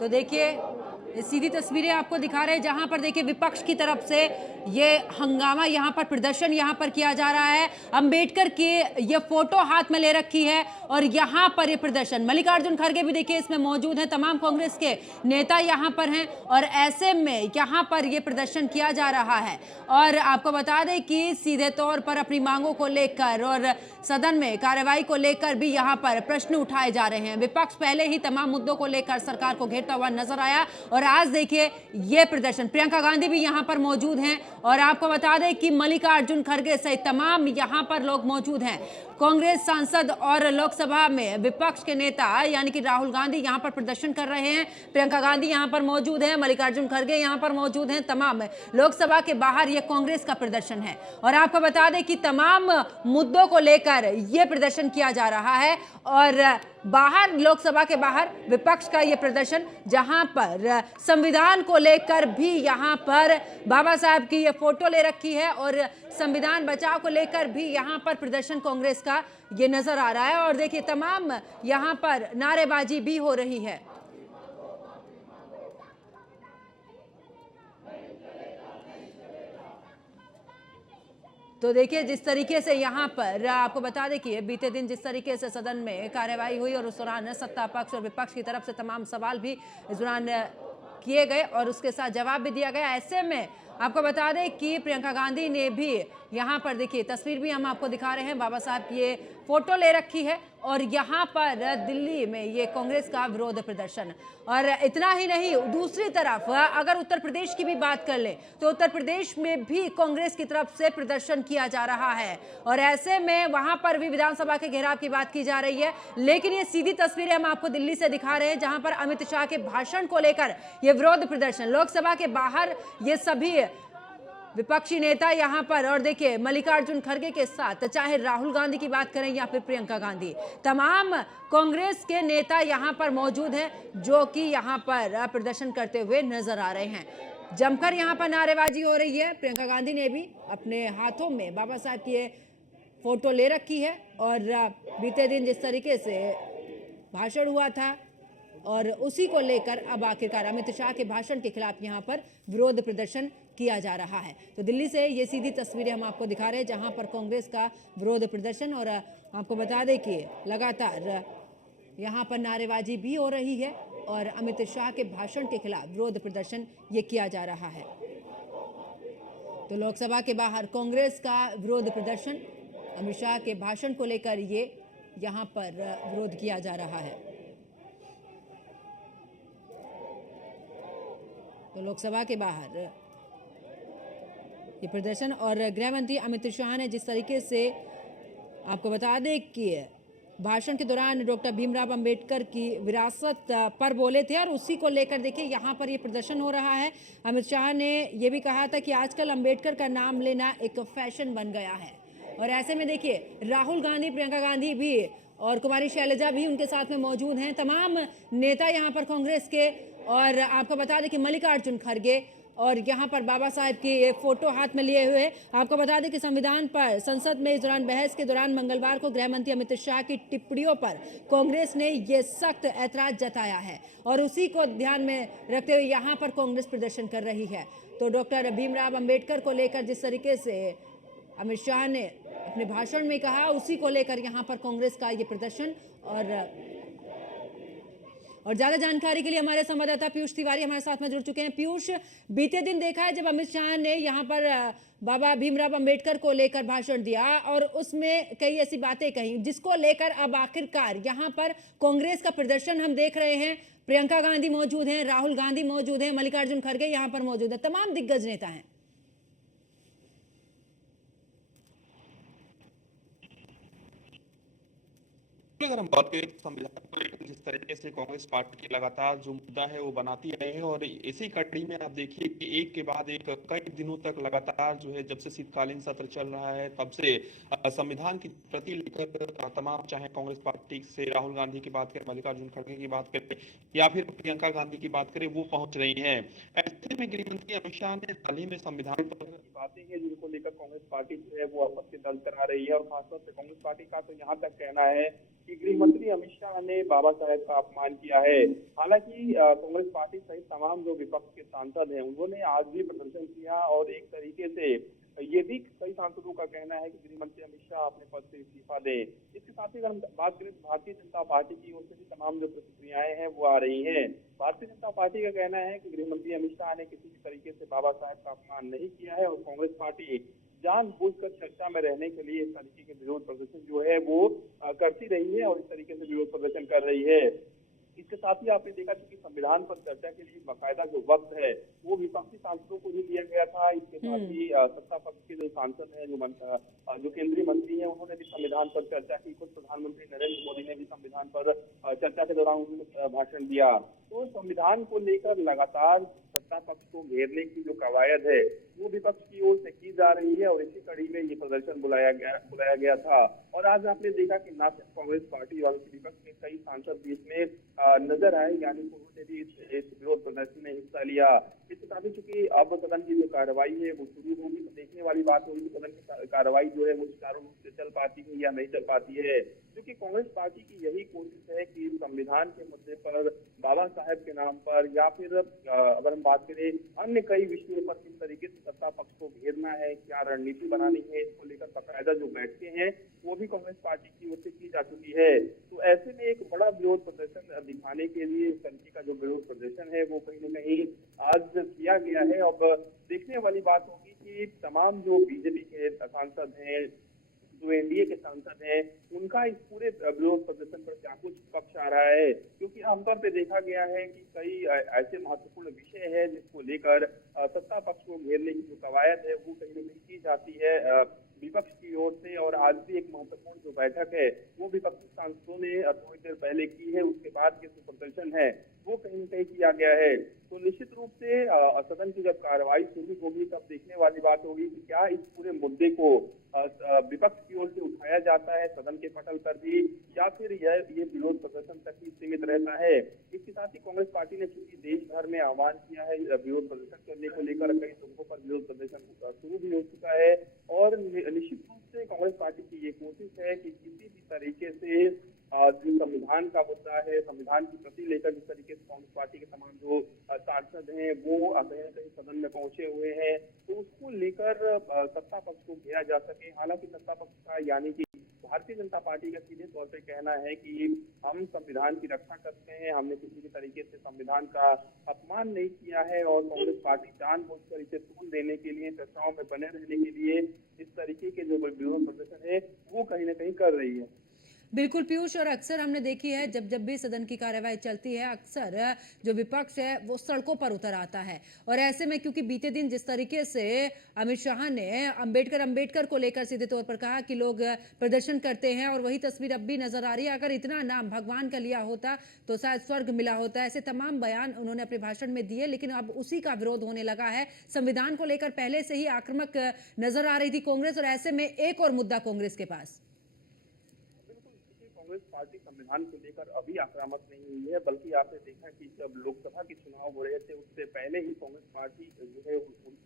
तो देखिए सीधी तस्वीरें आपको दिखा रहे हैं जहां पर देखिए विपक्ष की तरफ से ये हंगामा यहां पर प्रदर्शन यहां पर किया जा रहा है। अंबेडकर की ये फोटो हाथ में ले रखी है और यहां पर ये प्रदर्शन मल्लिकार्जुन खड़गे भी देखिए इसमें मौजूद हैं। तमाम कांग्रेस के नेता यहां पर हैं और ऐसे में यहां पर ये प्रदर्शन किया जा रहा है। और आपको बता दें कि सीधे तौर पर अपनी मांगों को लेकर और सदन में कार्रवाई को लेकर भी यहां पर प्रश्न उठाए जा रहे हैं। विपक्ष पहले ही तमाम मुद्दों को लेकर सरकार को घेरता हुआ नजर आया और आज देखिए ये प्रदर्शन प्रियंका गांधी भी यहां पर मौजूद हैं और आपको बता दें कि मल्लिकार्जुन खड़गे सहित तमाम यहां पर लोग मौजूद हैं। कांग्रेस सांसद और लोकसभा में विपक्ष के नेता यानी कि राहुल गांधी यहां पर प्रदर्शन कर रहे हैं। प्रियंका गांधी यहां पर मौजूद हैं, मल्लिकार्जुन खड़गे यहां पर मौजूद हैं। तमाम लोकसभा के बाहर यह कांग्रेस का प्रदर्शन है और आपको बता दें कि तमाम मुद्दों को लेकर यह प्रदर्शन किया जा रहा है और बाहर लोकसभा के बाहर विपक्ष का यह प्रदर्शन जहां पर संविधान को लेकर भी यहां पर बाबा साहब की यह फोटो ले रखी है और संविधान बचाओ को लेकर भी यहां पर प्रदर्शन कांग्रेस का ये नजर आ रहा है। और देखिए तमाम यहां पर नारेबाजी भी हो रही है। तो देखिए जिस तरीके से यहाँ पर आपको बता दें कि बीते दिन जिस तरीके से सदन में कार्यवाही हुई और उस दौरान सत्ता पक्ष और विपक्ष की तरफ से तमाम सवाल भी इस दौरान किए गए और उसके साथ जवाब भी दिया गया। ऐसे में आपको बता दें कि प्रियंका गांधी ने भी यहाँ पर देखिए तस्वीर भी हम आपको दिखा रहे हैं, बाबा साहब की ये फोटो ले रखी है और यहाँ पर दिल्ली में ये कांग्रेस का विरोध प्रदर्शन। और इतना ही नहीं, दूसरी तरफ अगर उत्तर प्रदेश की भी बात कर ले तो उत्तर प्रदेश में भी कांग्रेस की तरफ से प्रदर्शन किया जा रहा है और ऐसे में वहां पर भी विधानसभा के घेराव की बात की जा रही है। लेकिन ये सीधी तस्वीरें हम आपको दिल्ली से दिखा रहे हैं जहां पर अमित शाह के भाषण को लेकर ये विरोध प्रदर्शन लोकसभा के बाहर ये सभी विपक्षी नेता यहां पर और देखिए मल्लिकार्जुन खड़गे के साथ चाहे राहुल गांधी की बात करें या फिर प्रियंका गांधी, तमाम कांग्रेस के नेता यहां पर मौजूद हैं जो कि यहां पर प्रदर्शन करते हुए नजर आ रहे हैं। जमकर यहां पर नारेबाजी हो रही है। प्रियंका गांधी ने भी अपने हाथों में बाबा साहब की फोटो ले रखी है और बीते दिन जिस तरीके से भाषण हुआ था और उसी को लेकर अब आखिरकार अमित शाह के भाषण के खिलाफ यहां पर विरोध प्रदर्शन किया जा रहा है। तो दिल्ली से ये सीधी तस्वीरें हम आपको दिखा रहे हैं जहां पर कांग्रेस का विरोध प्रदर्शन और आपको बता दें कि लगातार यहां पर नारेबाजी भी हो रही है और अमित शाह के भाषण के खिलाफ विरोध प्रदर्शन ये किया जा रहा है। तो लोकसभा के बाहर कांग्रेस का विरोध प्रदर्शन अमित शाह के भाषण को लेकर ये यहां पर विरोध किया जा रहा है। तो लोकसभा के बाहर ये प्रदर्शन और गृह मंत्री अमित शाह ने जिस तरीके से आपको बता दें कि भाषण के दौरान डॉक्टर भीमराव अंबेडकर की विरासत पर बोले थे और उसी को लेकर देखिए यहाँ पर ये प्रदर्शन हो रहा है। अमित शाह ने ये भी कहा था कि आजकल अंबेडकर का नाम लेना एक फैशन बन गया है और ऐसे में देखिए राहुल गांधी, प्रियंका गांधी भी और कुमारी शैलजा भी उनके साथ में मौजूद हैं, तमाम नेता यहाँ पर कांग्रेस के। और आपको बता दें कि मल्लिकार्जुन खड़गे और यहाँ पर बाबा साहब की ये फोटो हाथ में लिए हुए। आपको बता दें कि संविधान पर संसद में इस दौरान बहस के दौरान मंगलवार को गृह मंत्री अमित शाह की टिप्पणियों पर कांग्रेस ने ये सख्त ऐतराज जताया है और उसी को ध्यान में रखते हुए यहाँ पर कांग्रेस प्रदर्शन कर रही है। तो डॉक्टर भीमराव अंबेडकर को लेकर जिस तरीके से अमित शाह ने अपने भाषण में कहा उसी को लेकर यहाँ पर कांग्रेस का ये प्रदर्शन। और ज्यादा जानकारी के लिए हमारे संवाददाता पीयूष तिवारी हमारे साथ में जुड़ चुके हैं। पीयूष, बीते दिन देखा है जब अमित शाह ने यहाँ पर बाबा भीमराव अंबेडकर को लेकर भाषण दिया और उसमें कई ऐसी बातें कही जिसको लेकर अब आखिरकार यहाँ पर कांग्रेस का प्रदर्शन हम देख रहे हैं। प्रियंका गांधी मौजूद हैं, राहुल गांधी मौजूद हैं, मल्लिकार्जुन खड़गे यहाँ पर मौजूद है, तमाम दिग्गज नेता हैं। अगर हम बात करें संविधान को लेकर जिस तरीके से कांग्रेस पार्टी की लगातार जो मुद्दा है वो बनाती रही है और इसी कड़ी में आप देखिए कि एक के बाद एक कई दिनों तक लगातार जो है जब से शीतकालीन सत्र चल रहा है तब से संविधान के प्रति लेकर तमाम, चाहे कांग्रेस पार्टी से राहुल गांधी की बात करें, मल्लिकार्जुन खड़गे की बात करें या फिर प्रियंका गांधी की बात करें, वो पहुंच रही हैं। ऐसे में गृह मंत्री अमित शाह ने हाल ही में संविधान पर बातें हैं जिनको लेकर कांग्रेस पार्टी जो है वो आपत्ति दर्ज करा रही है, और खासतौर से कांग्रेस पार्टी का तो यहाँ तक कहना है कि गृह मंत्री अमित शाह ने बाबा साहेब का अपमान किया है। हालांकि कांग्रेस पार्टी सहित तमाम जो विपक्ष के सांसद हैं उन्होंने आज भी प्रदर्शन किया, और एक तरीके से ये भी कई सांसदों का कहना है कि गृह मंत्री अमित शाह अपने पद से इस्तीफा दें। इसके साथ ही अगर हम बात करें तो भारतीय जनता पार्टी की ओर से भी तमाम जो प्रतिक्रियाएं हैं वो आ रही हैं। भारतीय जनता पार्टी का कहना है कि गृह मंत्री अमित शाह ने किसी भी तरीके से बाबा साहेब का अपमान नहीं किया है, और कांग्रेस पार्टी जानबूझकर चर्चा में रहने के लिए इस तरीके के विरोध प्रदर्शन जो है वो करती रही है और इस तरीके से विरोध प्रदर्शन कर रही है। इसके साथ ही आपने देखा कि संविधान पर चर्चा के लिए बाकायदा जो वक्त है वो विपक्षी सांसदों को ही दिया गया था। इसके साथ ही सत्ता पक्ष के जो सांसद हैं, जो केंद्रीय मंत्री हैं, उन्होंने भी संविधान पर चर्चा की। खुद प्रधानमंत्री नरेंद्र मोदी ने भी संविधान पर चर्चा के दौरान भाषण दिया। तो संविधान को लेकर लगातार सत्ता पक्ष को घेरने की जो कवायद है वो विपक्ष की ओर से की जा रही है, और इसी कड़ी में ये प्रदर्शन बुलाया गया था। और आज आपने देखा कि न सिर्फ कांग्रेस पार्टी बल्कि विपक्ष के कई सांसद भी इसमें नजर आए, यानी उन्होंने भी इस विरोध प्रदर्शन में हिस्सा लिया। इसके साथ ही चूंकि अब सदन की जो कार्रवाई है वो शुरू होगी, तो देखने वाली बात होगी कि सदन की कार्रवाई जो है वो सुचारू रूप से चल पाती है या नहीं चल पाती है। क्योंकि कांग्रेस पार्टी की यही कोशिश है कि संविधान के मुद्दे पर, बाबा साहेब के नाम पर, या फिर अगर हम बात करें अन्य कई विषयों पर किस तरीके से सत्ता पक्ष को घेरना है, क्या रणनीति बनानी है, इसको लेकर बाकायदा जो बैठकें हैं वो भी कांग्रेस पार्टी की ओर से की जा चुकी है। तो ऐसे में एक बड़ा विरोध प्रदर्शन दिखाने के लिए इस तरीके का जो विरोध प्रदर्शन है वो कहीं न कहीं आज किया गया है। अब देखने वाली बात होगी कि तमाम जो बीजेपी के सांसद हैं, जो एनडीए के सांसद हैं, उनका इस पूरे विरोध प्रदर्शन पर क्या कुछ पक्ष आ रहा है। क्योंकि आमतौर पे देखा गया है कि कई ऐसे महत्वपूर्ण विषय है जिसको लेकर सत्ता पक्ष को घेरने की जो कवायद है वो कहीं न कहीं की जाती है विपक्ष की ओर से। और आज भी एक महत्वपूर्ण जो बैठक है वो विपक्षी सांसदों ने थोड़ी देर पहले की है, उसके बाद के जो प्रदर्शन है वो कहीं न कहीं किया गया है। तो निश्चित रूप से सदन की जब कार्रवाई शुरू होगी तब देखने वाली बात होगी कि क्या इस पूरे मुद्दे को विपक्ष की ओर से उठाया जाता है सदन के पटल पर भी, या फिर ये विरोध प्रदर्शन तक ही सीमित रहता है। इसके साथ ही कांग्रेस पार्टी ने चूंकि देश भर में आह्वान किया है विरोध प्रदर्शन करने को लेकर, कई जगहों पर विरोध प्रदर्शन शुरू भी हो चुका है, और निश्चित रूप से कांग्रेस पार्टी की ये कोशिश है कि किसी भी तरीके से जो संविधान का मुद्दा है, संविधान की प्रति लेकर जिस तरीके से कांग्रेस पार्टी के तमाम जो सांसद हैं वो कहीं न कहीं सदन में पहुंचे हुए हैं, तो उसको लेकर सत्ता पक्ष को घेरा जा सके। हालांकि सत्ता पक्ष का यानी कि भारतीय जनता पार्टी का सीधे तौर पे कहना है कि हम संविधान की रक्षा करते हैं, हमने किसी भी तरीके से संविधान का अपमान नहीं किया है, और कांग्रेस पार्टी जानबूझकर इसे तूल देने के लिए, चर्चाओं में बने रहने के लिए इस तरीके के जो विरोध प्रदर्शन है वो कहीं न कहीं कर रही है। बिल्कुल पीयूष, और अक्सर हमने देखी है जब जब भी सदन की कार्यवाही चलती है अक्सर जो विपक्ष है वो सड़कों पर उतर आता है। और ऐसे में क्योंकि बीते दिन जिस तरीके से अमित शाह ने अंबेडकर को लेकर सीधे तौर पर कहा कि लोग प्रदर्शन करते हैं, और वही तस्वीर अब भी नजर आ रही है, अगर इतना नाम भगवान का लिया होता तो शायद स्वर्ग मिला होता। ऐसे तमाम बयान उन्होंने अपने भाषण में दिए, लेकिन अब उसी का विरोध होने लगा है। संविधान को लेकर पहले से ही आक्रामक नजर आ रही थी कांग्रेस, और ऐसे में एक और मुद्दा कांग्रेस के पास। कांग्रेस पार्टी संविधान को लेकर अभी आक्रामक नहीं हुई है, बल्कि आपने देखा कि जब लोकसभा के चुनाव हो रहे थे उससे पहले ही कांग्रेस पार्टी जो है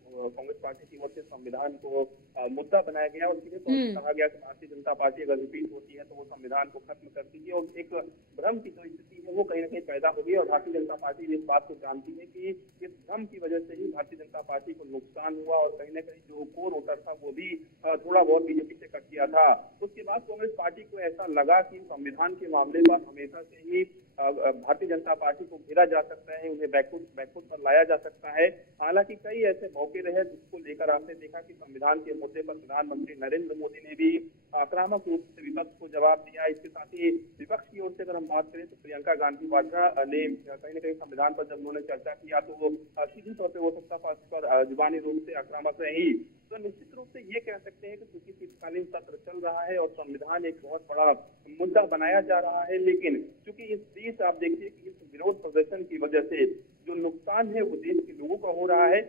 कांग्रेस पार्टी की ओर से संविधान को मुद्दा बनाया गया, और सीधे तौर पर कहा गया कि भारतीय जनता पार्टी अगर रिपीट होती है तो वो संविधान को खत्म कर देगी, और एक भ्रम की जो स्थिति है वो कहीं न कहीं पैदा होगी। और भारतीय जनता पार्टी इस बात को जानती है कि इस भ्रम की वजह से ही भारतीय जनता पार्टी को नुकसान हुआ, और कहीं न कहीं जो कोर वोटर था वो भी थोड़ा बहुत बीजेपी से कट गया था। उसके बाद कांग्रेस पार्टी को ऐसा लगा कि संविधान के मामले पर हमेशा से ही भारतीय जनता पार्टी को घेरा जा सकता है, उन्हें बैकफुट पर लाया जा सकता है। हालांकि कई ऐसे मौके रहे जिसको लेकर आपने देखा कि संविधान के मुद्दे पर प्रधानमंत्री नरेंद्र मोदी ने भी आक्रामक रूप से विपक्ष को जवाब दिया। इसके साथ ही विपक्ष की ओर से अगर हम बात करें तो प्रियंका गांधी वाड्रा ने कहीं न कहीं संविधान पर जब उन्होंने चर्चा किया तो वो सीधे तौर पर वो सत्ता पक्ष पर जुबानी रूप से आक्रामक रही। तो निश्चित रूप से ये कह सकते हैं कि चूंकि शीतकालीन सत्र चल रहा है और संविधान एक बहुत बड़ा मुद्दा बनाया जा रहा है, लेकिन चूंकि इस बीच आप देखिए कि इस विरोध प्रदर्शन की वजह से जो नुकसान है वो देश के लोगों का हो रहा है।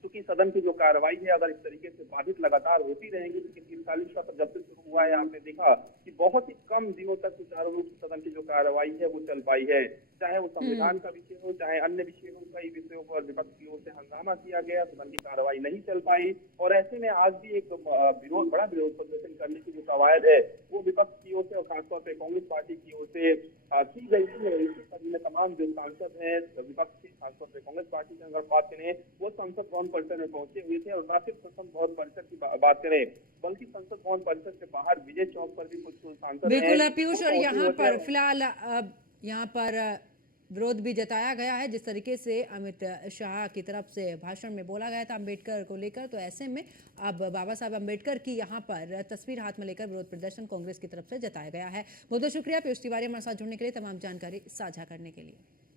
क्योंकि सदन की जो कार्रवाई है अगर इस तरीके से बाधित लगातार होती रहेंगी, क्योंकि 43 सत्र जब से शुरू हुआ है आपने देखा कि बहुत ही कम दिनों तक सुचारू रूप से सदन की जो कार्रवाई है वो चल पाई है, चाहे वो संविधान का विषय हो चाहे अन्य विषय हो, कई विषयों पर विपक्ष की ओर से हंगामा किया गया, सदन की कार्रवाई नहीं चल पाई। और ऐसे में आज भी एक बड़ा विरोध प्रदर्शन करने की जो कवायद है वो विपक्ष की ओर से और खासतौर पर कांग्रेस पार्टी की ओर से की गई थी। इसी कड़ी में तमाम जो सांसद हैं विपक्ष की, खासतौर पर कांग्रेस पार्टी की अगर बात करें, वो संसद भवन परिसर में पहुंचे हुए थे। और न सिर्फ संसद भवन परिसर की बात करें, बल्कि संसद भवन परिसर से बाहर विजय चौक पर भी कुछ सांसद बिल्कुल हैं पीयूष, वो और पहुंचे यहाँ हुए पर थे। फिलहाल अब यहाँ पर विरोध भी जताया गया है जिस तरीके से अमित शाह की तरफ से भाषण में बोला गया था अम्बेडकर को लेकर। तो ऐसे में अब बाबा साहब अम्बेडकर की यहाँ पर तस्वीर हाथ में लेकर विरोध प्रदर्शन कांग्रेस की तरफ से जताया गया है। बहुत बहुत शुक्रिया पीयूष तिवारी हमारे साथ जुड़ने के लिए, तमाम जानकारी साझा करने के लिए।